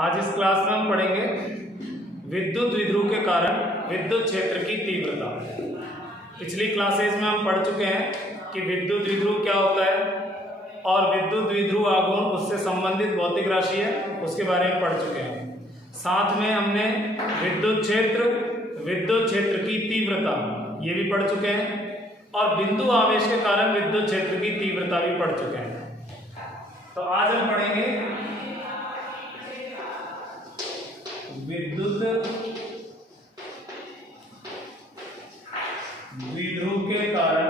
आज इस क्लास में हम पढ़ेंगे विद्युत द्विध्रुव के कारण विद्युत क्षेत्र की तीव्रता। पिछली क्लासेस में हम पढ़ चुके हैं कि विद्युत द्विध्रुव क्या होता है और विद्युत द्विध्रुव आघूर्ण उससे संबंधित भौतिक राशि है, उसके बारे में पढ़ चुके हैं। साथ में हमने विद्युत क्षेत्र की तीव्रता ये भी पढ़ चुके हैं और बिंदु आवेश के कारण विद्युत क्षेत्र की तीव्रता भी पढ़ चुके हैं। तो आज हम पढ़ेंगे विद्युत द्विध्रुव के कारण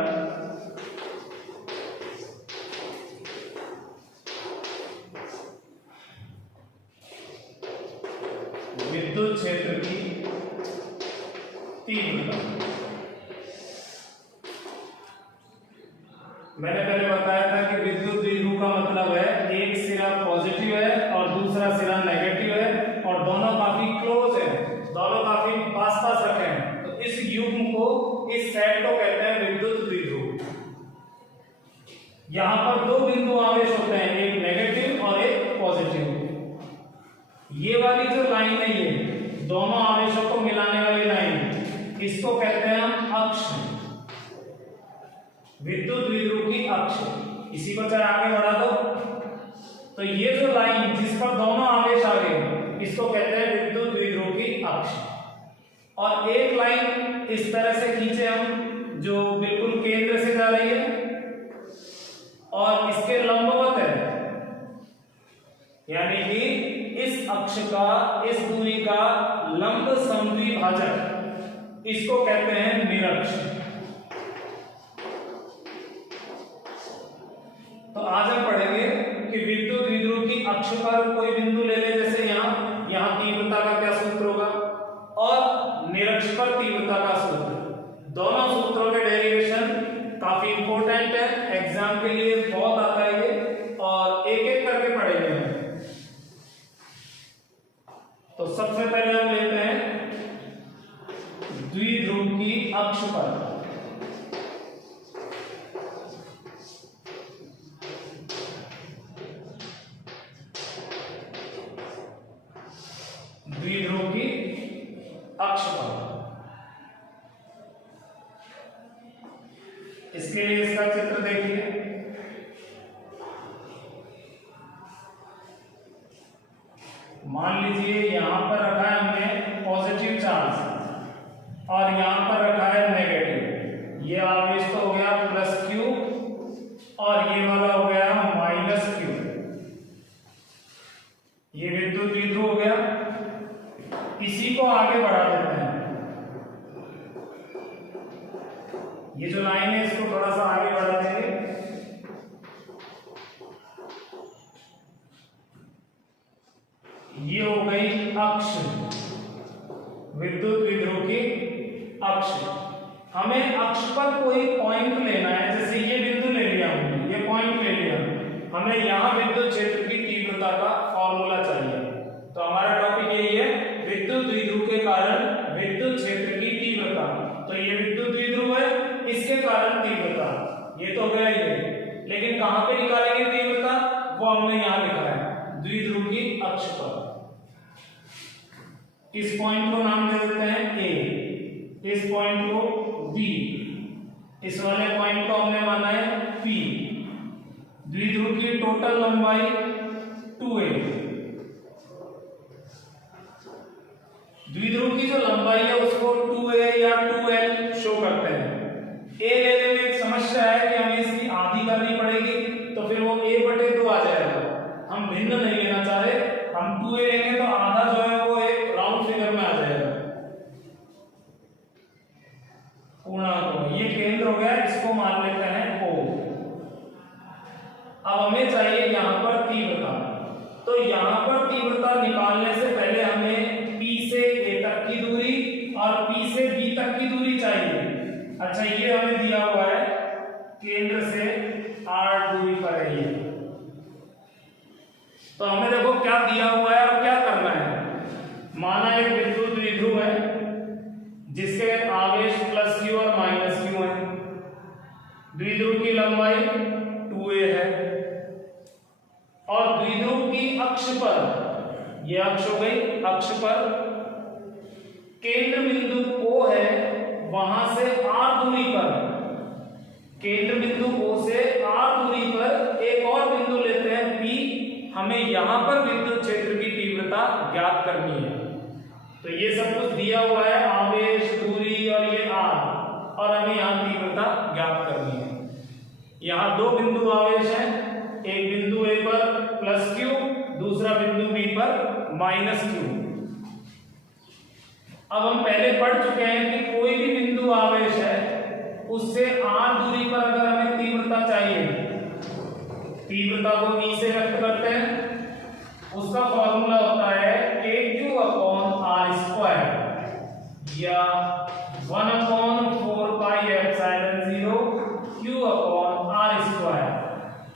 विद्युत क्षेत्र की तीव्रता। मैंने पहले बताया था कि विद्युत द्विध्रुव का मतलब है एक सिरा पॉजिटिव है और दूसरा सिरा नेगेटिव है और दोनों काफी क्लोज है, दोनों काफी पास पास रखे हैं। तो इस युग्म को, इस सेट को कहते हैं विद्युत द्विध्रुव। यहां पर दो बिंदु आवेश होते हैं, एक नेगेटिव और एक पॉजिटिव। ये वाली जो लाइन है, ये दोनों आवेशों को मिलाने वाली लाइन, इसको कहते हैं हम अक्ष, विद्युत द्विध्रुव की अक्ष। इसी को चाहे आगे बढ़ा दो तो ये जो लाइन जिस पर दोनों आवेश आ गए, इसको कहते हैं विद्युत द्विध्रुव की अक्ष। और एक लाइन इस तरह से खींचे हम जो बिल्कुल केंद्र से जा रही है और इसके लंबवत है, यानी कि इस अक्ष का, इस दूरी का लंब समद्विभाजक, इसको कहते हैं निरक्ष। तो आज हम पढ़ेंगे कि विद्युत द्विध्रुव की अक्ष पर कोई बिंदु ले ले, जैसे यहाँ तीव्रता का क्या सूत्र होगा और निरक्ष पर तीव्रता का सूत्र। दोनों सूत्रों के डेरिवेशन काफी इंपॉर्टेंट है, एग्जाम के लिए बहुत आता है ये, और एक एक करके पढ़ेंगे हम। तो सबसे पहले हम लेते हैं द्विध्रुव की अक्ष पर द्विध्रुव की अक्ष पर। इसके लिए इसका चित्र देखिए। मान लीजिए यहां पर रखा है हमने पॉजिटिव चार्ज और यहां पर रखा है नेगेटिव। ये आवेश तो हो गया प्लस क्यू और ये वाला हो गया माइनस क्यू। ये विद्युत द्विध्रुव हो गया। इसी को आगे बढ़ा देते हैं। ये जो लाइन है इसको थोड़ा सा आगे बढ़ा देंगे। ये हो गई अक्ष, विद्युत द्विध्रुव की अक्ष। हमें अक्ष पर कोई पॉइंट लेना है, जैसे ये बिंदु ले लिया हमने, ये पॉइंट ले लिया। हमें यहां विद्युत क्षेत्र की तीव्रता का फॉर्मूला चाहिए। तो हमारा टॉपिक यही है, विद्युत द्विध्रुव के कारण विद्युत क्षेत्र की तीव्रता। तो ये विद्युत द्विध्रुव है, इसके कारण तीव्रता। ये तो गया ये, लेकिन कहां पे निकालेंगे तीव्रता, वो हमने यहां लिखा है द्विध्रुव की अक्ष पर। इस पॉइंट को नाम दे देते हैं ए, इस पॉइंट को बी, इस वाले पॉइंट को हमने माना है पी। द्विध्रुव की टोटल लंबाई 2a। द्विध्रुव की जो लंबाई है उसको 2a या 2l शो करते हैं। a लेने में एक समस्या है कि हमें इसकी आधी करनी पड़ेगी, तो फिर वो a/2 आ जाएगा। हम भिन्न नहीं लेना चाह रहे, हम 2a लेंगे तो आधा जो है वो एक राउंड फिगर में आ जाएगा, पूर्णांक। ये केंद्र हो गया, इसको मान लेते हैं O। अब हमें चाहिए यहां पर तीव्रता। तो यहां पर तीव्रता निकालने से पहले हमें P से A तक की दूरी और P से B तक की दूरी चाहिए। अच्छा, ये हमें दिया हुआ है केंद्र से R दूरी पर है ये। तो हमें देखो क्या दिया हुआ है और क्या करना है। माना एक विद्युत द्विध्रुव है जिसके आवेश प्लस क्यू और माइनस क्यू है। द्विध्रुव की लंबाई 2a है और द्विध्रुव की अक्ष पर ये अक्ष हो गई। अक्ष पर केंद्र बिंदु O है, वहां से r दूरी पर, केंद्र बिंदु O से r दूरी पर एक और बिंदु लेते हैं P। हमें यहां पर विद्युत क्षेत्र की तीव्रता ज्ञात करनी है। तो ये सब कुछ दिया हुआ है, आवेश, दूरी और ये r, और हमें यहाँ तीव्रता ज्ञात करनी है। यहाँ दो बिंदु आवेश हैं, एक बिंदु A पर प्लस q, दूसरा बिंदु B पर माइनस q। अब हम पहले पढ़ चुके हैं कि कोई भी बिंदु आवेश है, उससे r दूरी पर अगर हमें तीव्रता चाहिए, तीव्रता को E से व्यक्त करते हैं। उसका फॉर्मूला होता है kq अपॉन r स्क्वायर, या 1/4 pi epsilon 0 q upon r square.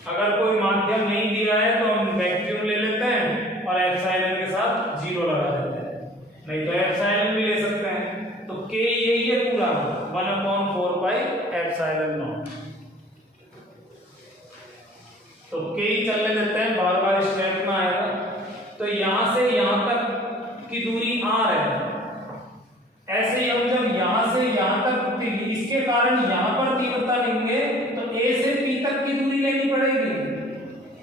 अगर कोई माध्यम नहीं दिया है तो हम वैक्यूम ले लेते हैं और एप्सिलॉन के साथ 0 लगा देते हैं, नहीं तो एप्सिलॉन भी ले सकते हैं। तो k यही है पूरा 1/4 पाई एप्सिलॉन 0। तो k ही चलने देते हैं, बार बार स्ट्रेट में आएगा। तो यहां से यहां तक की दूरी r है। ऐसे ही हम जब यहां से यहां तक, इसके कारण यहां पर तीव्रता लेंगे तो a से p तक की दूरी लेनी पड़ेगी।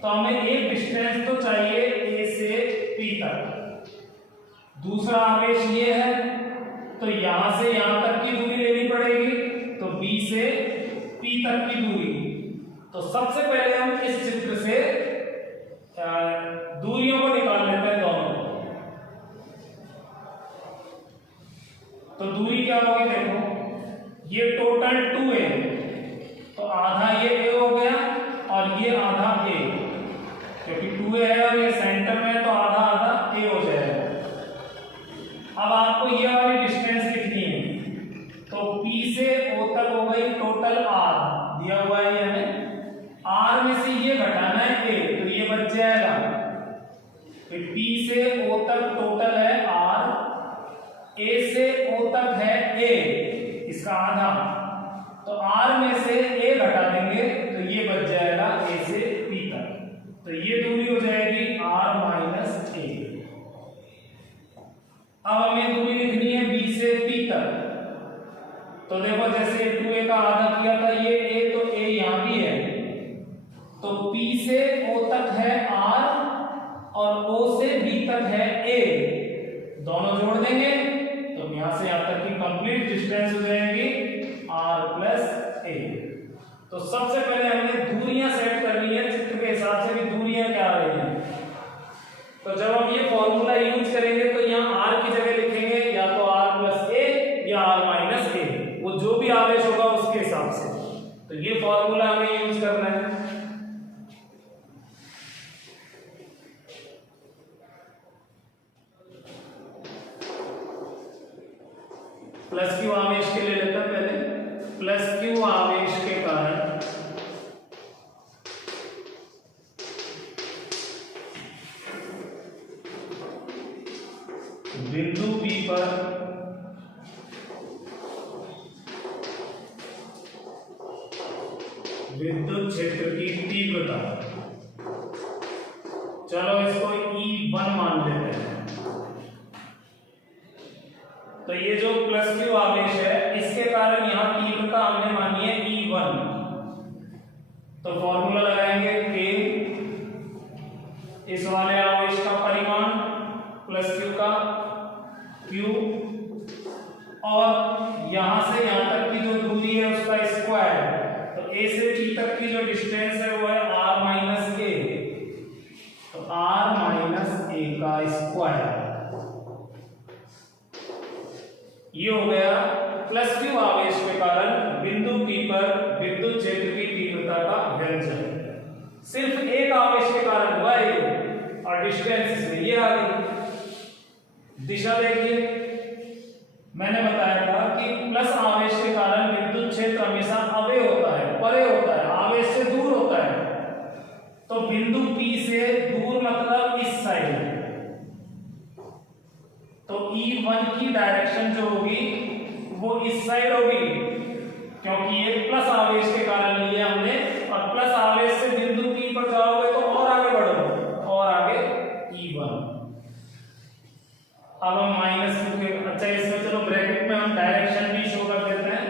तो हमें एक डिस्टेंस तो चाहिए a से p तक। दूसरा आवेश ये है, तो यहां से यहां तक की दूरी लेनी पड़ेगी, तो b से p तक की दूरी। तो सबसे पहले हम इस चित्र से दूरियों को निकाल लेते हैं दोनों। तो दूरी क्या होगी, देखो ये टोटल 2 है, तो आधा ये a हो गया और ये आधा a, क्योंकि 2 है और ये सेंटर में है तो आधा आधा a हो जाएगा। अब आपको ये वाली डिस्टेंस कितनी है, तो P से O तक हो गई टोटल r, दिया हुआ है ये हमें। r में से ये घटाना है a, तो ये बच जाएगा। फिर P से O तक टोटल है r, a से O तक है a, इसका आधा, तो r में से a घटा देंगे तो ये बच जाएगा a से p तक। तो ये दूरी हो जाएगी r माइनस a। अब हमें दूरी लिखनी है b से p तक। तो देखो जैसे 2a का आधा किया था ये a, तो a यहां भी है, तो p से o तक है r और o से b तक है a, दोनों जोड़ देंगे तो यहां से यहां तक की कंप्लीट डिस्टेंस हो जाएगी r प्लस a। तो सबसे पहले हमने दूरियां सेट करनी है चित्र के हिसाब से कि दूरियां क्या आ रही हैं। तो जब हम ये फॉर्मूला यूज करेंगे तो यहाँ r की जगह लिखेंगे या तो r प्लस a या r माइनस a, वो जो भी आवेश होगा उसके हिसाब से। तो ये फॉर्मूला हमें यूज करना है। प्लस क्यू आवेश के लिए लेते हैं पहले। प्लस क्यू आवेश के कारण बिंदु P पर विद्युत क्षेत्र की तीव्रता, चलो इसको E1 मान लेते हैं। तो ये जो प्लस क्यू आवेश है इसके कारण यहां तीव्रता हमने मानी है E1। तो फॉर्मूला लगाएंगे K, इस वाले आवेश का परिमाण प्लस क्यू का Q, और यहां से यहां तक की जो दूरी है उसका स्क्वायर। तो A से P तक की जो डिस्टेंस है वो है R माइनस A, तो R माइनस A का स्क्वायर। ये हो गया प्लस क्यू आवेश के कारण बिंदु P पर विद्युत क्षेत्र की तीव्रता का व्यंजक। सिर्फ एक आवेश के कारण हुआ है और डिस्टेंस इसमें ये आ गई। दिशा देखिए, मैंने बताया था कि प्लस आवेश के कारण विद्युत क्षेत्र हमेशा अवे होता है, परे होता है, आवेश से दूर होता है। तो बिंदु P से दूर मतलब इस साइड, तो E1 की डायरेक्शन जो होगी वो इस साइड होगी, क्योंकि ये प्लस आवेश के कारण लिया हमने। और प्लस आवेश से बिंदु P पर जाओगे तो और आगे बढ़ो, और आगे E1। अब हम माइनस क्यू के, अच्छा इसमें चलो ब्रैकेट में हम डायरेक्शन भी शो कर देते हैं।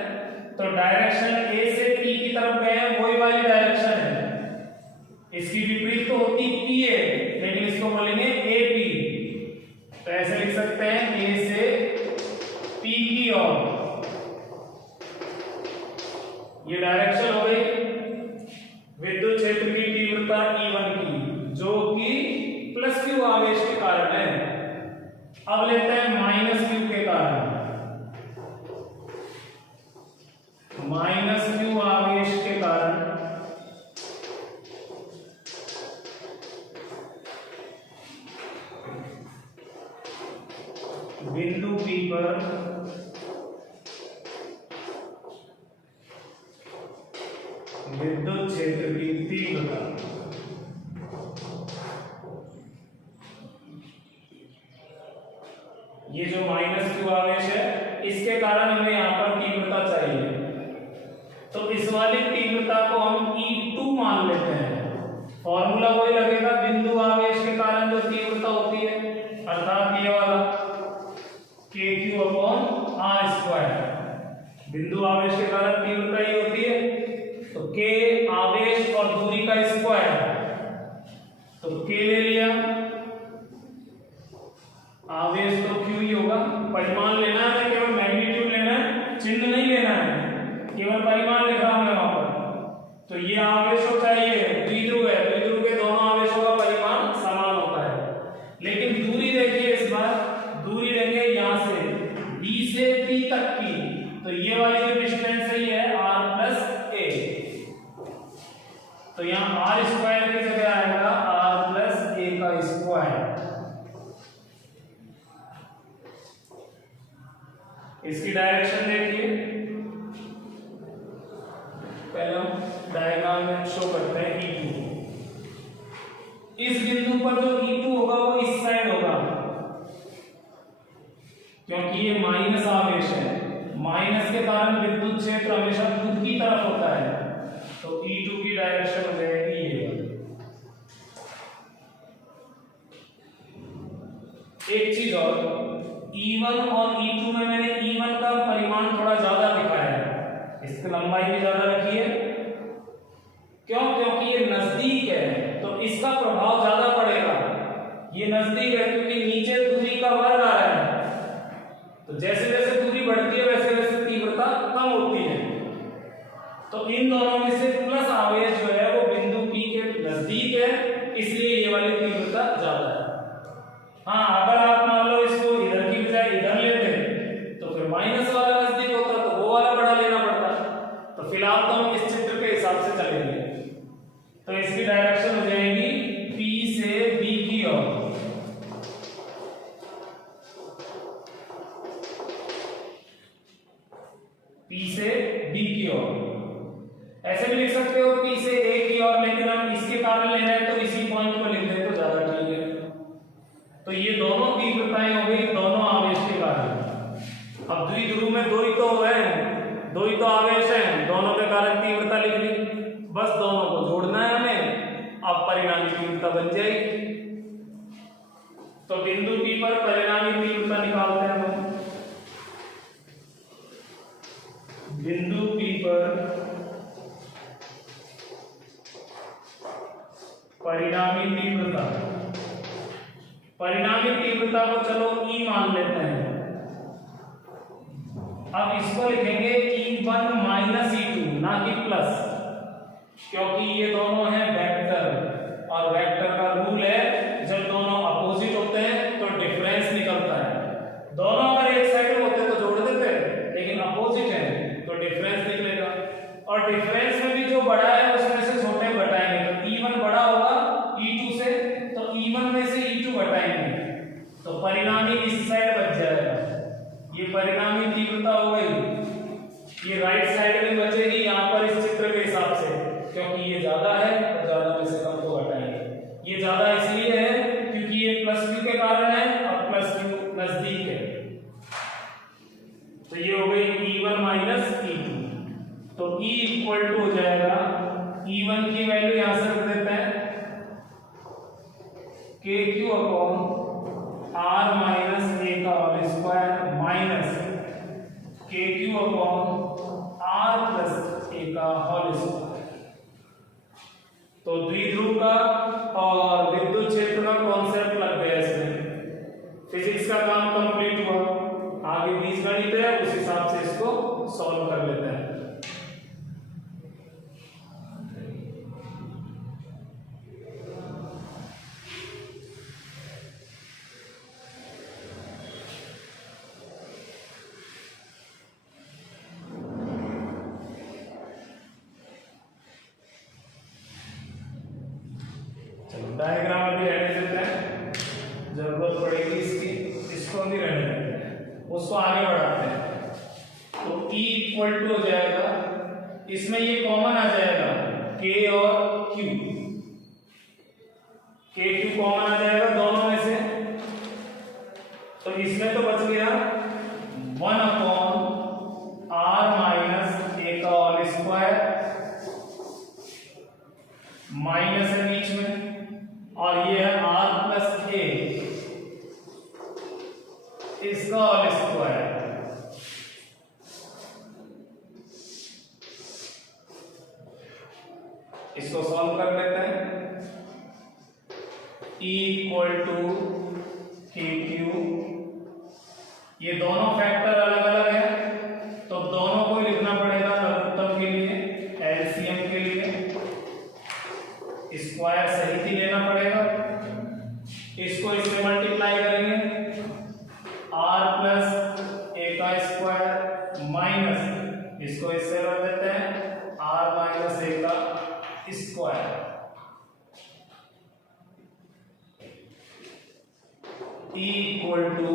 तो डायरेक्शन ए से पी की तरफ गए हैं, वही वाली डायरेक्शन है, इसकी विपरीत तो होती पी है, लेकिन इसको बोलेंगे ए पी। तो ऐसे लिख सकते हैं ए से पी की ओर, ये डायरेक्शन हो गई विद्युत क्षेत्र की तीव्रता E1 की, जो कि प्लस क्यू आवेश के कारण है। अब लेते हैं माइनस क्यू के कारण, माइनस क्यू आवेश के कारण बिंदु P पर विद्युत क्षेत्र की तीव्रता, ये जो माइनस क्यू आवेश है इसके कारण हमें यहां पर तीव्रता चाहिए, तो इस वाली तीव्रता को हम E2 मान लेते हैं। फॉर्मूला वही लगेगा बिंदु आवेश के कारण जो तीव्रता होती है, अर्थात ये वाला KQ/R²। बिंदु आवेश के कारण तीव्रता ही होती है, तो K आवेश और दूरी का स्क्वायर, तो K ले लिया, आवेश तो Q ही होगा। परिमाण लेना है, केवल मैग्नीट्यूड लेना है, चिन्ह नहीं लेना है, केवल परिमाण लिखा हमने वहां पर। तो ये आवेशों चाहिए, द्विध्रुव है, द्विध्रुव के दोनों आवेशों का परिमाण समान होता है। लेकिन दूरी देखिए, इस बार दूरी लेंगे यहां से B से P तक की, तो ये वाली जो डिस्टेंस है ये है R+a, तो यहाँ R² की जगह आएगा R+a का स्क्वायर। इसकी डायरेक्शन देखिए, पहले हम डायग्राम में शो करते हैं E2। इस बिंदु पर जो E2 होगा वो इस साइड होगा, क्योंकि ये माइनस आवेश है, माइनस के कारण विद्युत क्षेत्र हमेशा खुद की तरफ होता है, तो E2 की डायरेक्शन हो जाएगी ये। एक चीज और, E1 और E2 में मैंने E1 का परिमाण थोड़ा ज्यादा दिखाया है, इसकी लंबाई भी ज्यादा रखी है। क्यों? क्योंकि ये नजदीक है, तो इसका प्रभाव ज्यादा पड़ेगा। ये नजदीक है क्योंकि नीचे दूरी का वर्ग आ रहा है, तो जैसे जैसे दूरी बढ़ती है वैसे वैसे तीव्रता कम होती है। तो इन दोनों में से प्लस आवेश जो है वो बिंदु P के नजदीक है, इसलिए ये वाली तीव्रता ज्यादा है। हाँ, अगर आप मान लो इसको इधर की बजाय इधर लेते तो फिर माइनस वाला नजदीक होता, तो वो वाला बड़ा लेना पड़ता। तो फिलहाल तो हम इस चित्र के हिसाब से चलेंगे। तो इसकी डायरेक्शन हो जाएगी P से B की ओर, P से B की ओर। ऐसे भी लिख सकते हो P से A की ओर, लेकिन हम इसके कारण ले रहे हैं तो इसी पॉइंट को लिख दें तो ज्यादा ठीक है। तो ये दोनों तीव्रताएं हो गई दोनों आवेश के कारण। अब द्विध्रुव में दो ही तो है, दो ही तो आवेश हैं, दोनों के कारण तीव्रता लिख ली, बस दोनों को जोड़ना है हमें, अब परिणामी तीव्रता बन जाएगी। तो बिंदु P पर परिणामी तीव्रता निकालते हैं हम। बिंदु P पर परिणामी तीव्रता, परिणामी तीव्रता को चलो E मान लेते हैं। अब इसको लिखेंगे E1 माइनस E2, ना कि प्लस, क्योंकि ये दोनों हैं वेक्टर, और वेक्टर का रूल है जब दोनों अपोजिट होते हैं तो डिफरेंस निकलता है। दोनों अगर एक साइड में होते तो जोड़ देते, लेकिन अपोजिट है तो डिफरेंस निकलेगा, और डिफरेंस में भी जो बड़ा है उसमें से छोटे घटाएंगे, तो E1 बड़ा होगा E2 से, तो E1 में से E2 घटाएंगे, तो परिणामी इस साइड बच जाएगा। ये परिणामी तीव्रता हो गई, ये राइट साइड में बचेगी यहाँ पर इस चित्र के हिसाब से, क्योंकि ये ज्यादा है तो ज्यादा में से कम को घटाएंगे। ये ज्यादा इसलिए है क्योंकि ये प्लस क्यू के कारण है और प्लस क्यू नजदीक है, तो ये हो गई E1 माइनस E2। तो E इक्वल टू हो जाएगा, E1 की वैल्यू यहां से रख देते हैं KQ/R²। आर माइनस ए का होल स्क्वायर माइनस के क्यू अपॉन आर प्लस ए का होल स्क्वायर। तो द्विध्रुव का और विद्युत क्षेत्र का कॉन्सेप्ट लग गया इसमें, फिजिक्स का काम कंप्लीट हुआ। आगे बीजगणित है, उस हिसाब से इसको सॉल्व कर लेते हैं। डायग्राम अभी रहने देते हैं, जरूरत पड़ेगी इसकी, इसको भी रहने देते हैं, उसको आगे बढ़ाते हैं। तो E इक्वल टू हो जाएगा, इसमें ये कॉमन आ जाएगा K और Q, K Q कॉमन आ जाएगा दोनों में से, तो इसमें तो बच गया 1 अपॉन आर माइनस ए का होल स्क्वायर, माइनस है बीच में, और ये है आर प्लस ए इसका होल स्क्वायर। इसको सॉल्व कर लेते हैं। E equal to K Q, ये दोनों फैक्टर अलग अलग है, तो दोनों को लिखना पड़ेगा लघुत्तम के लिए, एलसीएम के लिए स्क्वायर सहित ही लेना पड़ेगा। इसको इससे मल्टीप्लाई करेंगे, आर प्लस ए का स्क्वायर माइनस इसको इससे कर देते हैं आर माइनस ए का square. E equal to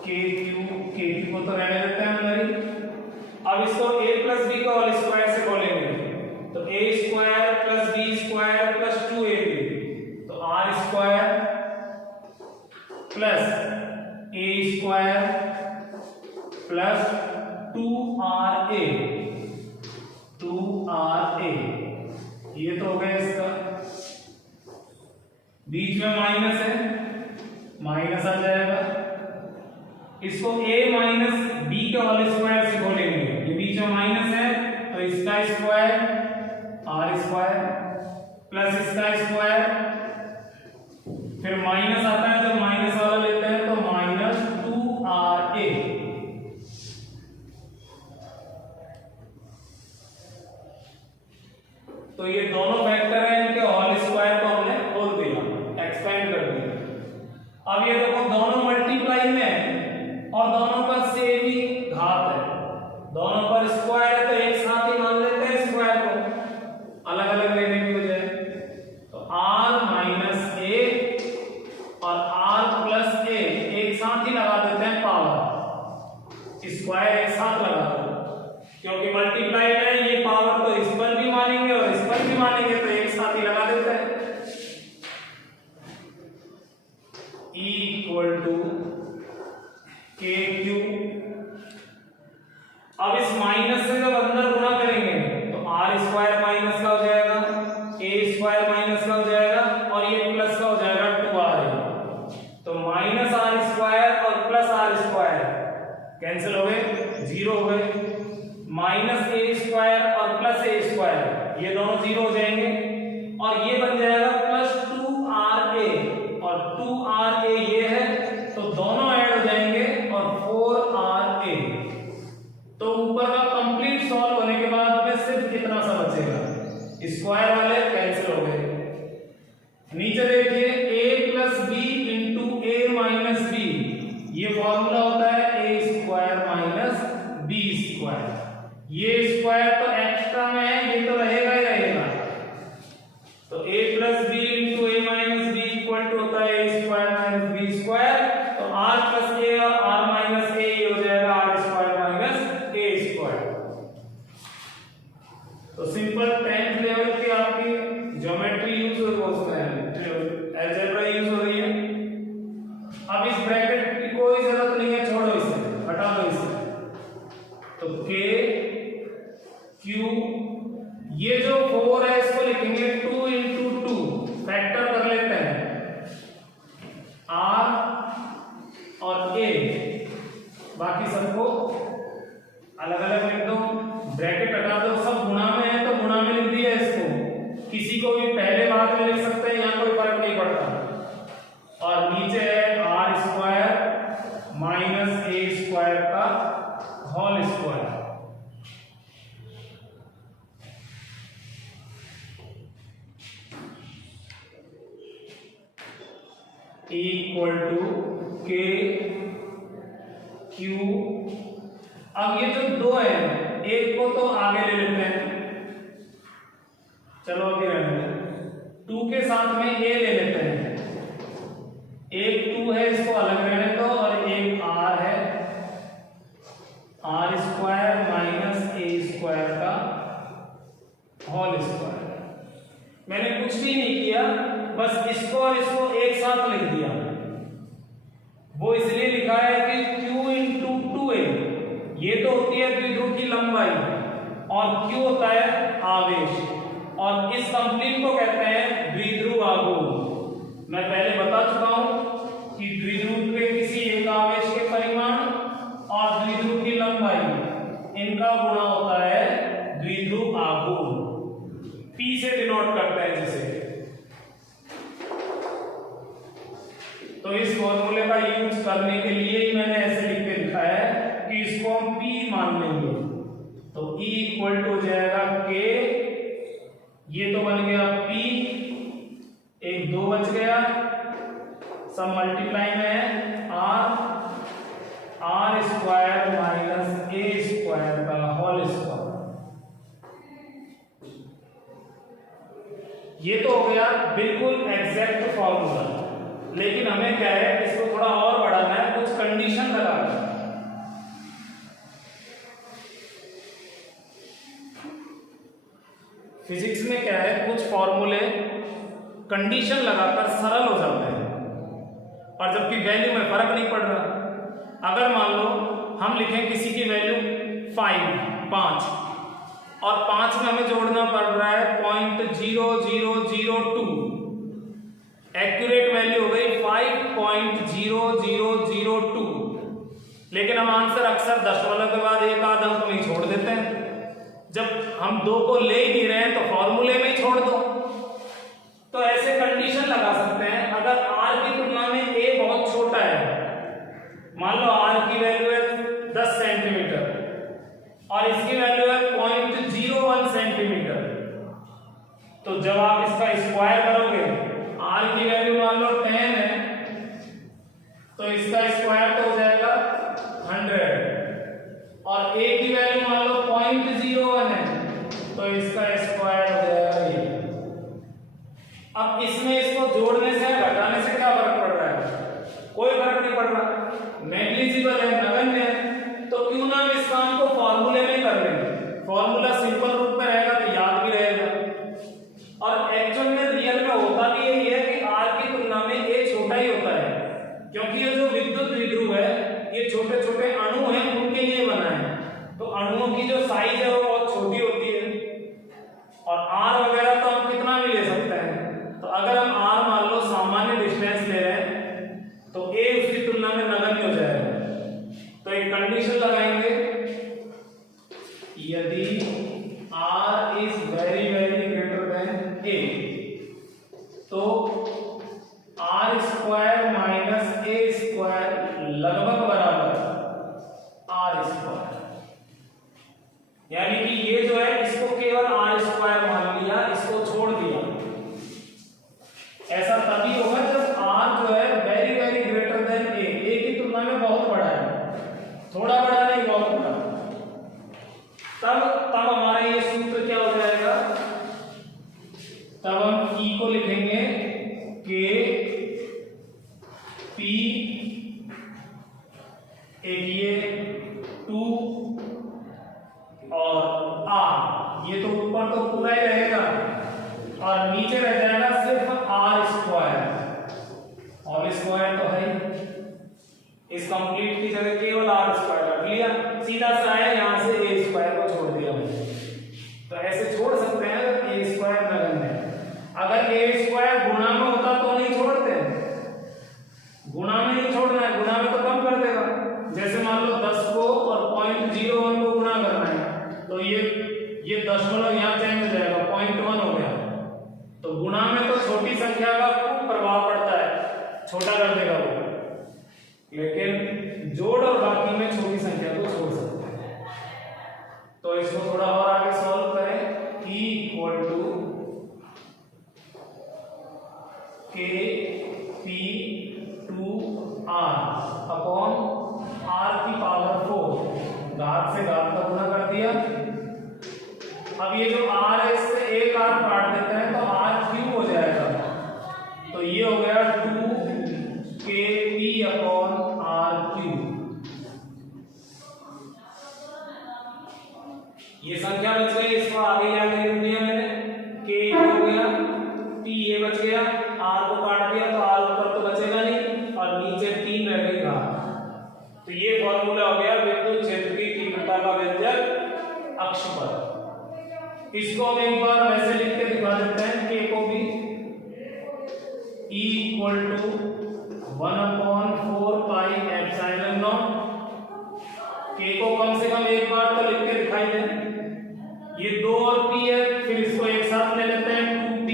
K Q को तो रहने देते हैं अंदर ही। अब इसको a प्लस बी का होल स्क्वायर से बोलेंगे, तो a square plus B square plus 2ab, तो R square plus a square plus 2ra, ये तो हो गया इसका। बीच में माइनस है, माइनस आ जाएगा। इसको a माइनस बी के होल स्क्वायर से खोलेंगे, ये बीच में माइनस है तो इसका स्क्वायर आर स्क्वायर प्लस इसका स्क्वायर, फिर माइनस आता है, जब माइनस वाला लेते हैं तो माइनस 2ra, तो ये दोनों फैक्टर है, इनके होल स्क्वायर को हमने खोल दिया, एक्सपेंड कर दिया। अब ये देखो दोनों मल्टीप्लाई में है और दोनों पर सेम ही घात है, दोनों पर स्क्वायर है, तो एक साथ ही मान लेते हैं स्क्वायर को, अलग अलग लेने की बजाय। तो r माइनस ए और r प्लस ए एक साथ ही लगा देते हैं पावर, स्क्वायर एक साथ लगा दो, क्योंकि मल्टीप्लाई में ये पावर तो इस पर भी मानेंगे और इस पर भी मानेंगे, तो एक साथ ही लगा देते हैं। E equal to K Q, अब इस माइनस से जब अंदर गुणा करेंगे तो आर स्क्वायर माइनस का हो जाएगा, ए स्क्वायर माइनस का हो जाएगा, और ये प्लस का हो जाएगा 2r, तो माइनस आर स्क्वायर और प्लस आर स्क्वायर कैंसिल हो गए, जीरो हो गए। माइनस ए स्क्वायर और प्लस ए स्क्वायर ये दोनों जीरो हो जाएंगे, और ये बन जाएगा प्लस 2ra, और 2ra ये है, तो दोनों ऐड हो जाएंगे और 4ra। तो ऊपर का कंप्लीट सॉल्व होने के बाद में सिर्फ कितना सा बचेगा, स्क्वायर वाले कैंसिल हो गए। नीचे देखिए a plus B into A minus B, ये फॉर्मूला होता है a square minus B square. ये स्क्वायर तो एक्स्ट्रा में है, ये तो रहेगा ही रहेगा, तो a plus B into A minus B equal to होता है a square minus B square, तो r प्लस ए और r माइनस ए हो जाएगा r square minus A square. तो सिंपल 10th लेवल की आपकी ज्योमेट्री यूज हो रही है, अलजेब्रा यूज हो रही है। अब इस ब्रैकेट की कोई जरूरत नहीं है, छोड़ो इसे, हटा दो इसे। तो k q, ये जो 4 है इसको लिखेंगे 2 into 2, फैक्टर कर लेते हैं, r ये, बाकी सबको अलग अलग लिख दो, ब्रैकेट हटा दो, सब गुणा में है तो गुणा में लिख दिया इसको, किसी को भी पहले भाग में लिख सकते हैं, यहाँ कोई फर्क नहीं पड़ता। और नीचे है R square minus A square का whole square, equal to K Q. अब ये जो दो है, एक को तो आगे ले लेते हैं, चलो आगे रहने दें, 2 के साथ में ए ले लेते हैं, एक 2 है इसको अलग रहने दो, और एक आर है, R square minus A square का होल स्क्वायर। मैंने कुछ भी नहीं किया, बस इसको और इसको एक साथ लिख दिया। वो इसलिए लिखा है कि Q इंटू 2a, ये तो होती है द्विध्रुव की लंबाई, और Q होता है आवेश, और इस कंप्लीट को कहते हैं द्विध्रुव आघूर्ण। मैं पहले बता चुका हूं कि द्विध्रुव के किसी एक आवेश के परिमाण और द्विध्रुव की लंबाई, इनका गुणा होता है द्विध्रुव आघूर्ण, P से डिनोट करते हैं जिसे। तो इस फॉर्मूले का यूज करने के लिए ही मैंने ऐसे लिख के दिखाया है कि इसको हम P मान लेंगे। तो E इक्वल टू हो जाएगा K, ये तो बन गया P, एक 2 बच गया, सब मल्टीप्लाई में है, R square minus A square का होल स्क्वायर। ये तो हो गया बिल्कुल एग्जैक्ट फॉर्मूला, लेकिन हमें क्या है, इसको थोड़ा और बढ़ाना है, कुछ कंडीशन लगाना। फिजिक्स में क्या है, कुछ फॉर्मूले कंडीशन लगाकर सरल हो जाते हैं, और जबकि वैल्यू में फर्क नहीं पड़ रहा। अगर मान लो हम लिखें किसी की वैल्यू 5, और 5 में हमें जोड़ना पड़ रहा है 0.0002, एक्यूरेट वैल्यू हो गई 5.0002, लेकिन हम आंसर अक्सर दशमलव के बाद एक आध अंक में छोड़ देते हैं। जब हम 2 को ले ही नहीं रहे हैं तो फॉर्मूले में ही छोड़ दो। तो ऐसे कंडीशन लगा सकते हैं, अगर r की तुलना में a बहुत छोटा है, मान लो r की वैल्यू है 10 सेंटीमीटर और इसकी वैल्यू है 0.01 सेंटीमीटर, तो जब आप इसका स्क्वायर करोगे, r की वैल्यू मान लो 10 है, तो इसका स्क्वायर तो हो जाएगा 100, और a की वैल्यू मान लो 0.01 है, तो इसका स्क्वायर हो जाएगा ये। अब इसमें इसको जोड़ने से घटाने से क्या फर्क पड़ रहा है? कोई फर्क नहीं पड़ रहा, नेग्लिजिबल है, नगण्य है। तो क्यों ना हम इस काम को फॉर्मूले में कर लें, फॉर्मूला सिंपल रूप में रहेगा तो याद भी रहेगा। और एक्चुअल में रियल में होता भी यही है कि r की तुलना में a छोटा ही होता है, क्योंकि ये जो विद्युत द्विध्रुव है ये छोटे छोटे अणु हैं, उनके लिए बना है, तो अणुओं की जो साइज है वो बहुत छोटी होती है, और r वगैरह तो हम कितना भी ले सकते हैं। तो अगर हम r मान लो सामान्य डिस्टेंस ले रहे हैं तो a उसकी तुलना में नगण्य हो जाएगा। तो एक कंडीशन लगाएंगे, यदि r is very very greater than a, तो r square minus A square लगभग बराबर r स्क्वायर, यानी कि ये जो है इसको केवल r स्क्वायर मान लिया, इसको छोड़ दिया। ऐसा तभी होगा जब r जो है very very greater than a की तुलना में बहुत बड़ा है, थोड़ा बड़ा नहीं बहुत बड़ा, तब हमारा ये सूत्र क्या हो जाएगा, तब हम E को लिखेंगे K P, एक ये 2 और R, ये तो ऊपर तो पूरा ही रहेगा और नीचे रह जाएगा सिर्फ R स्क्वायर, और स्क्वायर तो है इस कंप्लीट की जगह केवल R स्क्वायर रख लिया, सीधा सा है, यहां से a स्क्वायर को छोड़ दिया। तो ऐसे छोड़ सकते हैं a स्क्वायर नगण्य है। अगर a स्क्वायर गुणा में होता तो नहीं छोड़ते, गुणा में नहीं छोड़ना है, गुणा में तो कम कर देगा, जैसे मान लो 10 को और 0.01 को गुणा करना है तो ये दशमलव यहाँ चेंज हो जाएगा, 0.1 हो गया। तो गुणा में तो छोटी संख्या का खूब प्रभाव पड़ता है, छोटा कर देगा वो, लेकिन जोड़ और बाकी में छोटी संख्या को छोड़ सकते हैं। तो इसको थोड़ा और आगे सॉल्व करें। E equal to KP2R upon R की पावर 4, घात से घात का गुणा कर दिया। अब ये जो R है इससे एक R काट देते हैं तो R क्यूब हो जाएगा, तो ये हो गया 2KP अपॉन R क्यूब। ये संख्या बच गई, इसको आगे जाके लिख दिया मैंने, K हो गया, P ये बच गया, R को काट दिया तो R ऊपर तो बचेगा नहीं और नीचे 3 रह गई घात। तो ये फॉर्मूला हो गया विद्युत क्षेत्र की तीव्रता का व्यंजक अक्ष पर। इसको हम एक बार वैसे लिख के दिखा देते हैं, K को भी E equal to 1/4 pi epsilon naught. K को कम से कम एक बार तो लिख के दिखाई दें। ये 2 और P है, फिर इसको एक साथ ले लेते हैं, 2P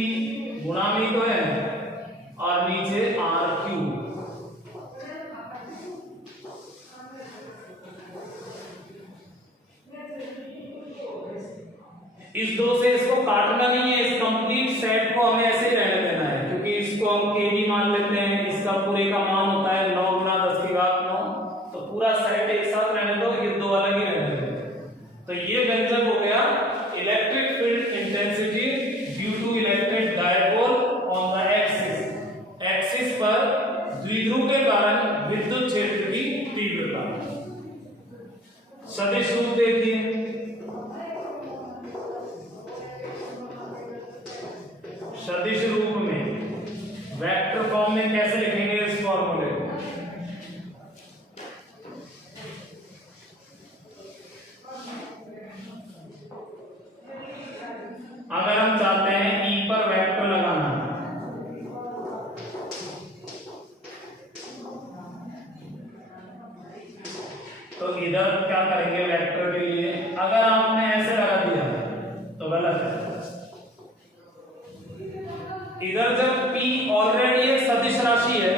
गुणा में ही तो है और नीचे R क्यूब। इस 2 से इसको काटना नहीं है, इस कंप्लीट सेट को हमें ऐसे ही रहने देना है, क्योंकि इसको हम K भी मान लेते हैं, इसका पूरे का मान होता है 9 गुणा 10 की घात 9, तो पूरा सेट एक साथ रहने दो, ये 2 अलग ही रहने दो। तो ये व्यंजक हो गया electric field intensity due to electric dipole on the axis पर द्विध्रुव के कारण विद्युत क्षेत्र की तीव्रता। सदिश रूप देखिए, सदिश रूप में वेक्टर फॉर्म में कैसे लिखेंगे इस फॉर्मूले को? अगर हम चाहते हैं E पर वेक्टर लगाना, तो इधर क्या करेंगे वेक्टर के लिए? अगर आपने ऐसे लगा दिया तो गलत है। इधर जब P ऑलरेडी एक सदिश राशि है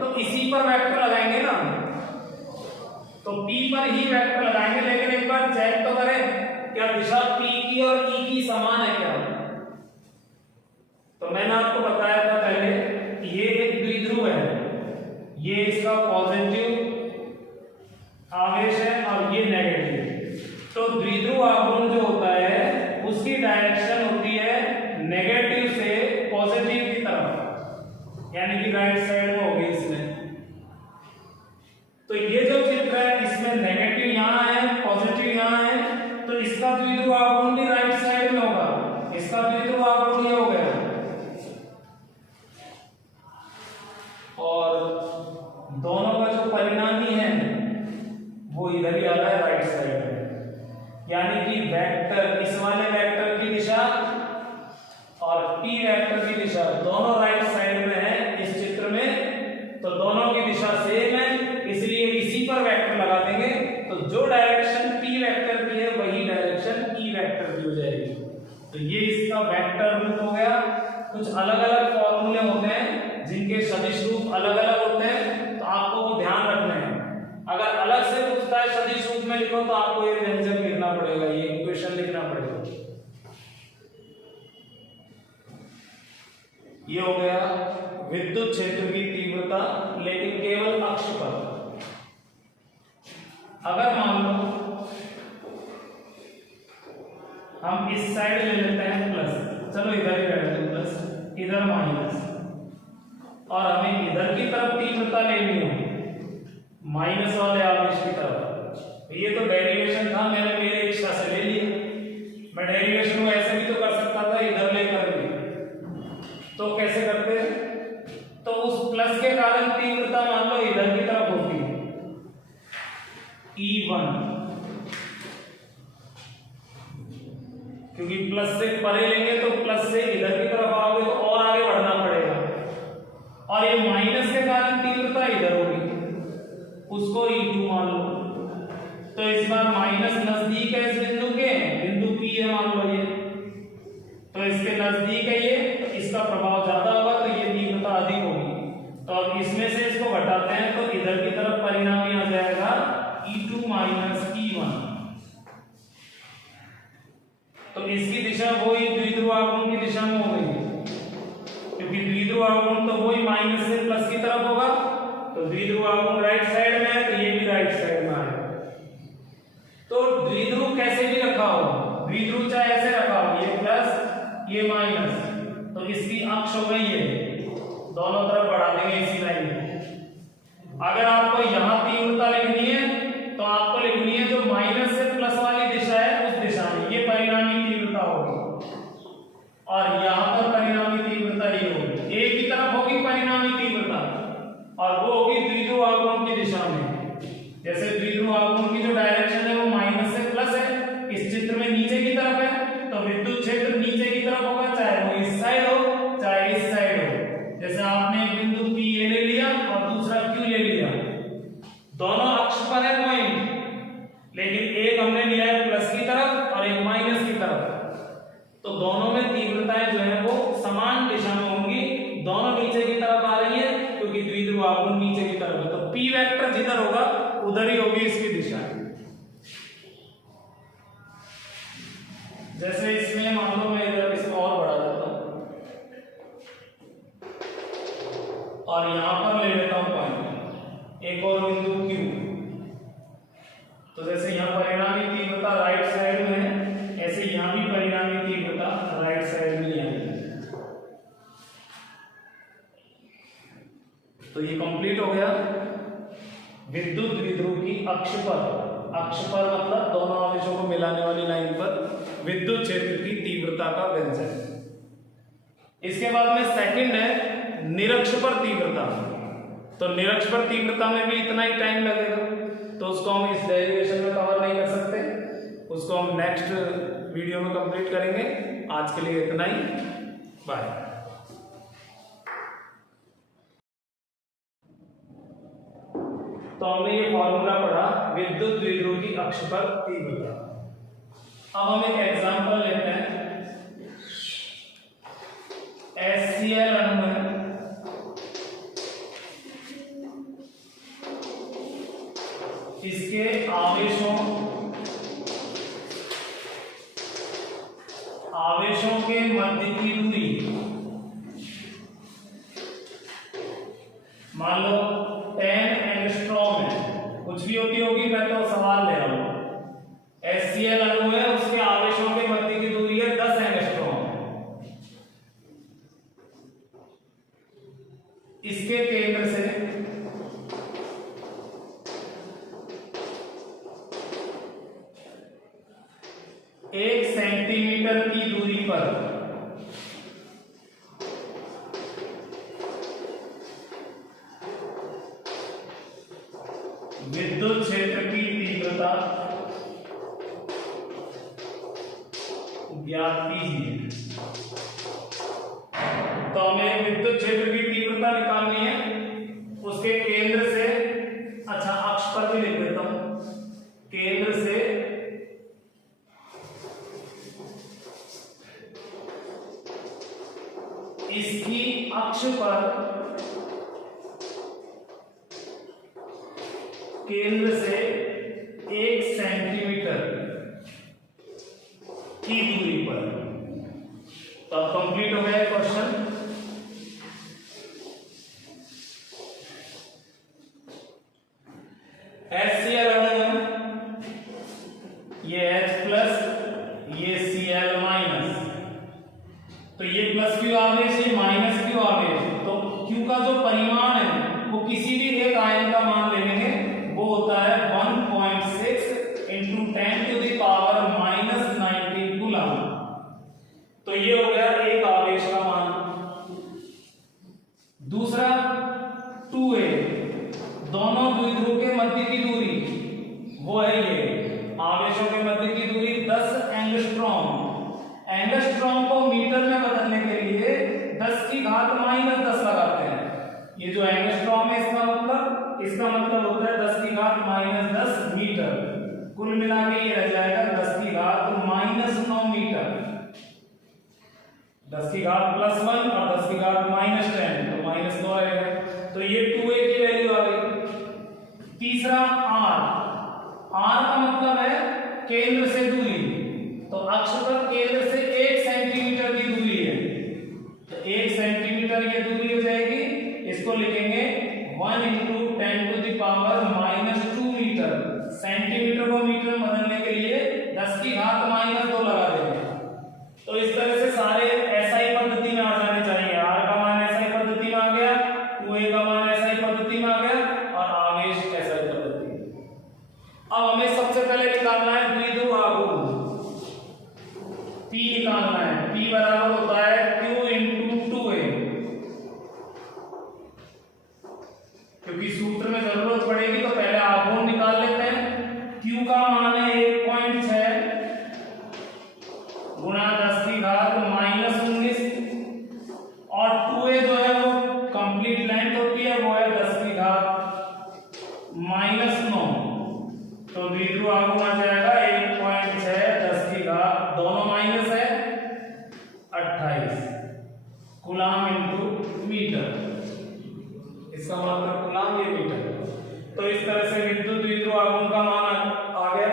तो इसी पर वेक्टर लगाएंगे ना, तो P पर ही वेक्टर लगाएंगे, लेकिन एक बार चेक तो करें क्या दिशा P की और E की समान है क्या? तो मैंने आपको बताया था पहले, ये एक द्विध्रुव है, ये इसका पॉजिटिव आवेश है और ये नेगेटिव। तो द्विध्रुव आघूर्ण जो होता है उसकी डायरेक्शन होती है नेगेटिव से पॉजिटिव की तरफ, यानी कि राइट साइड में होगी इसमें। तो ये जो चित्र है इसमें नेगेटिव यहाँ है, पॉजिटिव यहाँ है, तो इसका द्विध्रुव आघूर्ण भी राइट साइड में होगा, इसका द्विध्रुव आघूर्ण ये हो गया, और दोनों का जो परिणामी है वो इधर ही आ रहा है राइट साइड में। यानी कि वेक्टर, इस वाले वेक्टर की दिशा और P वेक्टर की दिशा दोनों राइट साइड में है इस चित्र में, तो दोनों की दिशा सेम है, इसलिए इसी पर वेक्टर लगा देंगे, तो जो डायरेक्शन P वेक्टर की है वही डायरेक्शन E वेक्टर की हो जाएगी। तो ये इसका वेक्टर रूप हो गया। कुछ अलग अलग फॉर्मूले होते हैं जिनके सदिश रूप अलग अलग होते हैं, तो आपको वो ध्यान रखना है। अगर अलग से पूछता है सदिश रूप में लिखो तो आपको ये व्यंजक लिखना पड़ेगा, ये इक्वेशन लिखना पड़ेगा। ये हो गया विद्युत क्षेत्र की तीव्रता, लेकिन केवल अक्ष पर। अगर मान लो हम इस साइड ले लेते हैं प्लस, चलो इधर ही रहने दो प्लस, इधर माइनस, और हमें इधर की तरफ तीव्रता लेनी हो माइनस वाले आवेश की तरफ। ये तो डेरिवेशन था, मैंने मेरे इच्छा से ले लिया। मैं डेरिवेशन को ऐसे भी तो कर सकता था, इधर लेकर भी। तो कैसे करते? तो उस प्लस के कारण तीव्रता मान लो इधर की तरफ होती है, E1, क्योंकि प्लस से परे लेंगे तो प्लस से इधर की तरफ आओगे तो और आगे बढ़ना पड़ेगा, और ये माइनस के कारण तीव्रता इधर होगी, उसको E2 मान लो। तो इस बार माइनस नजदीक है इस बिंदु के, बिंदु P है मान लो ये, तो इसके नजदीक है ये, इसका प्रभाव ज्यादा होगा तो ये तीव्रता अधिक होगी। तो अब इसमें से इसको घटाते हैं तो इधर की तरफ परिणामी आ जाएगा E2 माइनस E1। तो इसकी दिशा वही द्विध्रुव आघूर्ण की दिशा में हो गई, क्योंकि द्विध्रुव आघूर्ण तो वही माइनस से प्लस की तरफ होगा। तो द्विध्रुव आघूर्ण राइट साइड में है तो ये भी राइट साइड में आएगा। तो द्विध्रुव कैसे भी रखा हो, द्विध्रुव चाहे ऐसे रखा हो, ये प्लस ये माइनस, तो इसकी अक्ष हो गई है, दोनों तरफ बढ़ा देंगे इसी लाइन में। अगर आपको यहां तीव्रता लिखनी है तो आपको लिखनी है जो माइनस से प्लस वाली दिशा है उस दिशा में, ये परिणामी तीव्रता होगी, और यहां पर परिणामी तीव्रता ये होगी, एक ही तरफ होगी परिणामी तीव्रता, और वो होगी द्विध्रुव आघूर्ण की दिशा में। जैसे द्विध्रुव आघूर्ण की जो डायरेक्शन है वो माइनस से प्लस है, इस चित्र में नीचे की तरफ है, तो विद्युत क्षेत्र नीचे की तरफ होगा, चाहे वो इस साइड हो चाहे इस साइड हो। जैसे आपने एक बिंदु P A ले लिया और दूसरा Q ले लिया, दोनों अक्ष पर है पॉइंट, लेकिन एक हमने लिया है प्लस की तरफ और एक माइनस की तरफ, तो दोनों में तीव्रताएं जो है वो समान दिशा में होंगी, दोनों नीचे की तरफ आ रही है क्योंकि द्विध्रुव आघूर्ण नीचे की तरफ है। तो P वेक्टर जिधर होगा उधर ही होगी इसकी दिशा। जैसे इसमें मान लो मैं इधर इसको और बढ़ा देता हूं और यहां पर ले लेता हूं पॉइंट, एक और बिंदु Q। तो जैसे यहां परिणामी तीव्रता राइट साइड में है, ऐसे यहां भी परिणामी तीव्रता राइट साइड में आएगी। तो ये कंप्लीट हो गया विद्युत द्विध्रुव की अक्ष पर मतलब दोनों आवेशों को मिलाने वाली लाइन पर विद्युत क्षेत्र की तीव्रता का व्यंजन। इसके बाद में सेकंड है निरक्ष पर तीव्रता। तो निरक्ष पर तीव्रता में भी इतना ही टाइम लगेगा, तो उसको हम इस डेरिवेशन में कवर नहीं कर सकते, उसको हम नेक्स्ट वीडियो में कंप्लीट करेंगे। आज के लिए इतना ही, बाय। तो हमने ये फॉर्मूला पढ़ा विद्युत द्विध्रुव की अक्ष पर तीव्रता। अब हम एक एग्जांपल लेते हैं। HCl अणु है, इसके आवेशों के मध्य की दूरी मान लो 10 एंगस्ट्रॉम है, कुछ भी होगी मैं तो सवाल ले रहा हूं। HCl अणु है, उसके आवेशों के मध्य की दूरी है 10 एंगस्ट्रॉम। इसके केंद्र से एक सेंटीमीटर की दूरी पर विद्युत क्षेत्र की तीव्रता ज्ञात कीजिए। तो हमें विद्युत क्षेत्र की तीव्रता निकालनी है, उसके केंद्र से, अच्छा अक्ष पर भी लिख देता हूं, केंद्र से इसकी अक्ष पर केंद्र से 1 सेंटीमीटर की दूरी पर। तो अब कंप्लीट हो गया क्वेश्चन। HCl अणु है, ये H प्लस ये Cl माइनस, तो ये प्लस क्यू आवेश ये माइनस क्यू आवेश, तो Q का जो परिमाण है वो किसी भी एक आयन का मान ले लेंगे, वो होता है 1.6 × 10⁻⁻90 कूलम। तो ये हो गया एक आवेश का मान। दूसरा 2a, दोनों द्विध्रुव के मध्य की दूरी वो है ये, आवेशों के मध्य की दूरी 10 एंगस्ट्रॉम। एंगस्ट्रॉम को मीटर में बदलने के लिए 10⁻⁻10 लगाते हैं। ये जो एंगस्ट्रॉम है इसका मतलब होता है 10⁻⁻ कुल मिला के ये रह जाएगा 10 की घात -9 मीटर। 10 की घात +1 और 10 की घात -10 तो -9 रहेगा। तो ये 2a की वैल्यू आ गई। तीसरा r का मतलब है केंद्र से दूरी। तो अक्ष पर केंद्र से 1 सेंटीमीटर की दूरी है, तो 1 सेंटीमीटर ये दूरी हो जाएगी। इसको लिखेंगे 1 × 10⁻² मीटर। सेंटीमीटर को मीटर में बदलने के लिए 10 की घात -2 लगा देंगे। तो इस तरह से सारे एसआई पद्धति में आ जाने चाहिए। आर का मान एसआई पद्धति में आ गया, 2a का मान एसआई पद्धति में आ गया और आवेश एसआई पद्धति। अब हमें सबसे पहले निकालना है द्विध्रुव आघूर्ण P निकालना है। P बराबर होता है Q × 2a, क्योंकि सूत्र में जरूरत पड़ेगी तो पहले आघूर्ण निकाल लेते हैं। Q का मान है 1.6 गुणा 10 की घात -19 और 2a जो है वो कंप्लीट लेंथ होती है, वो है 10 की घात -9। तो द्विध्रुव आघूर्ण आ जाएगा 1.6 10 की घात, दोनों माइनस है, 28 कूलाम × मीटर। इसका मतलब कूलाम ये मीटर। तो इस तरह से विद्युत द्विध्रुव आघूर्ण का मान आ गया।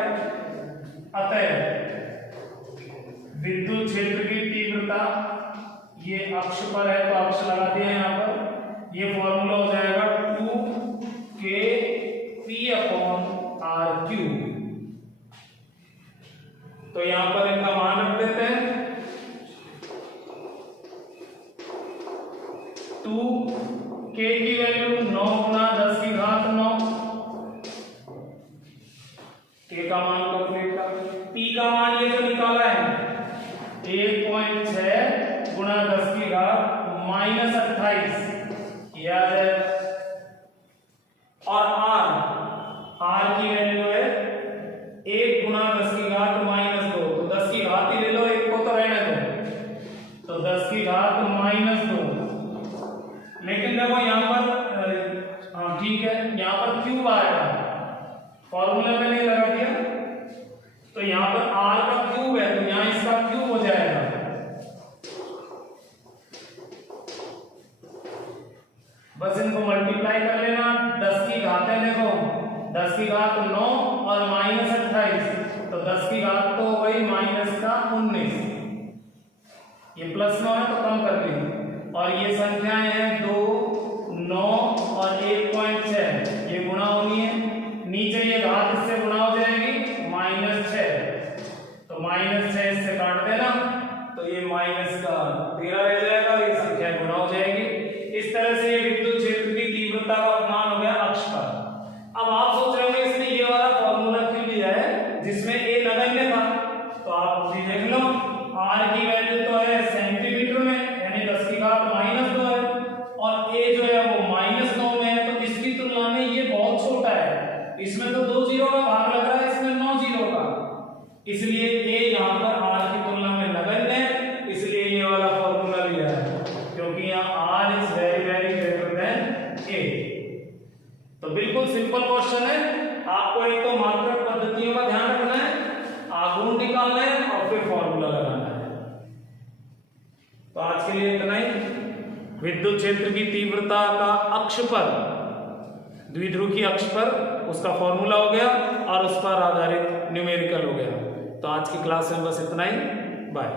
अतः विद्युत क्षेत्र की तीव्रता, ये अक्ष पर है तो अक्ष लगा दिया यहाँ पर। ये फॉर्मूला हो जाएगा 2kP/r³। तो यहाँ पर इनका मान रख देते हैं। 2k की वैल्यू 9 गुणा 10 की घात 9, k का मान कंप्लीट का। p का मान ये जो निकाला है 1.6 गुणा 10 की घात -28, ये आ जाएगा। और r की वैल्यू है 1 गुणा 10 की घात -2। तो 10 की घात ही ले लो, एक को तो रहने दो। तो 10 की घात -2, लेकिन देखो यहाँ पर हाँ ठीक है, यहाँ पर क्यूब आएगा, फॉर्मूला में नहीं लगा दिया। तो यहाँ पर r का क्यूब है तो यहाँ इसका क्यूब हो जाएगा। बस इनको मल्टीप्लाई कर लेना। 10 की घातें देखो, 10 की घात 9 और -28, तो 10 की घात तो हो गई -19। ये +9 है तो कम कर ली। और ये संख्याएं हैं 2, 9 और 1.6, ये गुणा होनी है। नीचे ये घात इससे गुणा हो जाएगी -6, तो -6 इससे काट देना, तो ये -13 रह जाएगा, ये संख्या गुणा हो जाएगी। इस तरह से ये विद्युत क्षेत्र की तीव्रता का अपमान हो गया अक्ष पर। अब आप सोच रहे होंगे इसने ये वाला फॉर्मूला क्यों लिया है जिसमें a नगण्य था। तो आप भी देख लो, r की वैल्यू तो है सेंटीमीटर में, यानी 10 की घात -2 है, और a जो है वो -9 में है। तो इसकी तुलना में ये बहुत छोटा है, इसमें तो 2 जीरो का भाग लग रहा है, इसमें 9 जीरो का, इसलिए a यहाँ पर r की तुलना में नगण्य है, इसलिए ये वाला फॉर्मूला लिया है, क्योंकि यहाँ r is very greater than a। तो बिल्कुल सिंपल क्वेश्चन है। आपको एक तो मात्रक पद्धतियों का ध्यान रखना है, आघूर्ण निकालना है और फिर फॉर्मूला लगाना है। तो आज के लिए इतना ही। विद्युत क्षेत्र की तीव्रता का अक्ष पर, द्विध्रुव की अक्ष पर उसका फॉर्मूला हो गया और उस पर आधारित न्यूमेरिकल हो गया। तो आज की क्लास में बस इतना ही। बाय।